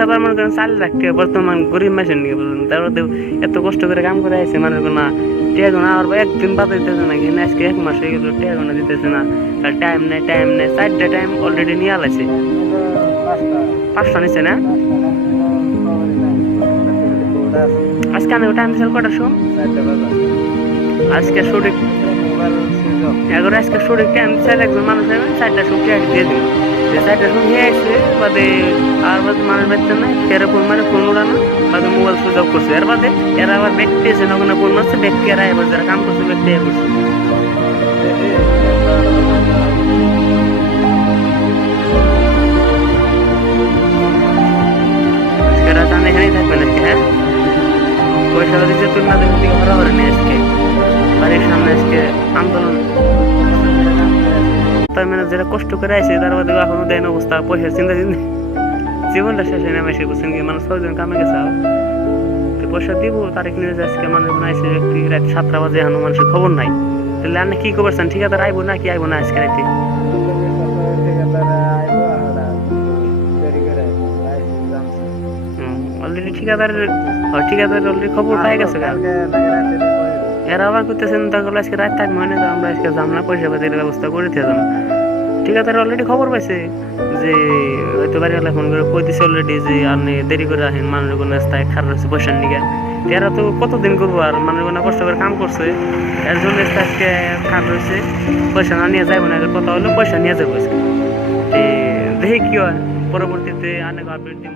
হাজার মনে করেন 4 লাখ টাকা বর্তমান গরিব মানুষের নিয়ে বলুন, তারপর এত কষ্ট করে কাম করে আসছে মানুষ না টিয়া গোনা আর একদিন বাদে দিতেছে না, কিন্তু আজকে 1 মাস হয়ে গেল টিয়া গোনা দিতেছে না। আর টাইম নেই 4টা টাইম অলরেডি নিয়ে আলাইছে। 5টা নিচ্ছে না আজকে আমি টাইম দিয়েছিল কটার সময় আজকে সঠিক এগারো আজকে সঠিক টাইম দিচ্ছে একজন মানুষ যাবেন 4টার সময় দিয়ে দিন 4টার সময় নিয়ে আসছে বাদে আর বাদে মানুষ বেচছে না ফেরে ফোন মানে ফোন উড়ানো বাদে মোবাইল সুইচ অফ করছে এর বাদে এরা আবার ব্যক্তি এসে ওখানে ফোন মারছে ব্যক্তি এরা এবার যারা কাম করছে ব্যক্তি এ করছে এখানেই থাকবেন আজকে। হ্যাঁ পয়সা দিচ্ছে তুলনা দিকে ভরা ভরে নিয়ে আজকে বাড়ির সামনে আজকে আন্দোলন তার মানে যারা কষ্ট করে আসে তার বাদে এখনো দেন অবস্থা পয়সার চিন্তা জীবনটা শেষে নেমে এসে বুঝছেন কি মানুষ 6 জন কামে গেছে পয়সা দিব তারিখ নিয়ে আজকে মানুষ আইসে ব্যক্তি রাত 7টা বাজে এখনো মানুষের খবর নাই তাহলে আপনি কি করছেন ঠিকাদার আইবো না কি আইবো না আজকে রাতে অলরেডি ঠিকাদার অলরেডি খবর পাই গেছে এরা আবার করতেছেন তাহলে আজকে রাত থাকবো না আমরা আজকে যাম না পয়সা পাতির ব্যবস্থা করে দিয়ে যাবো ঠিকাদার অলরেডি খবর পাইছে যে হয়তো বাড়ি ফোন করে কই দিছে অলরেডি যে আপনি দেরি করে আসেন মানুষের কোনো রাস্তায় খারাপ হচ্ছে পয়সার নিকে এরা তো কতদিন করবো আর মানুষের কোনো কষ্ট করে কাম করছে এর জন্য আজকে খারাপ হয়েছে পয়সা না নিয়ে যাবো না কথা হলো পয়সা নিয়ে যাবো আজকে দেখি কি হয় পরবর্তীতে অনেক আপডেট দিব।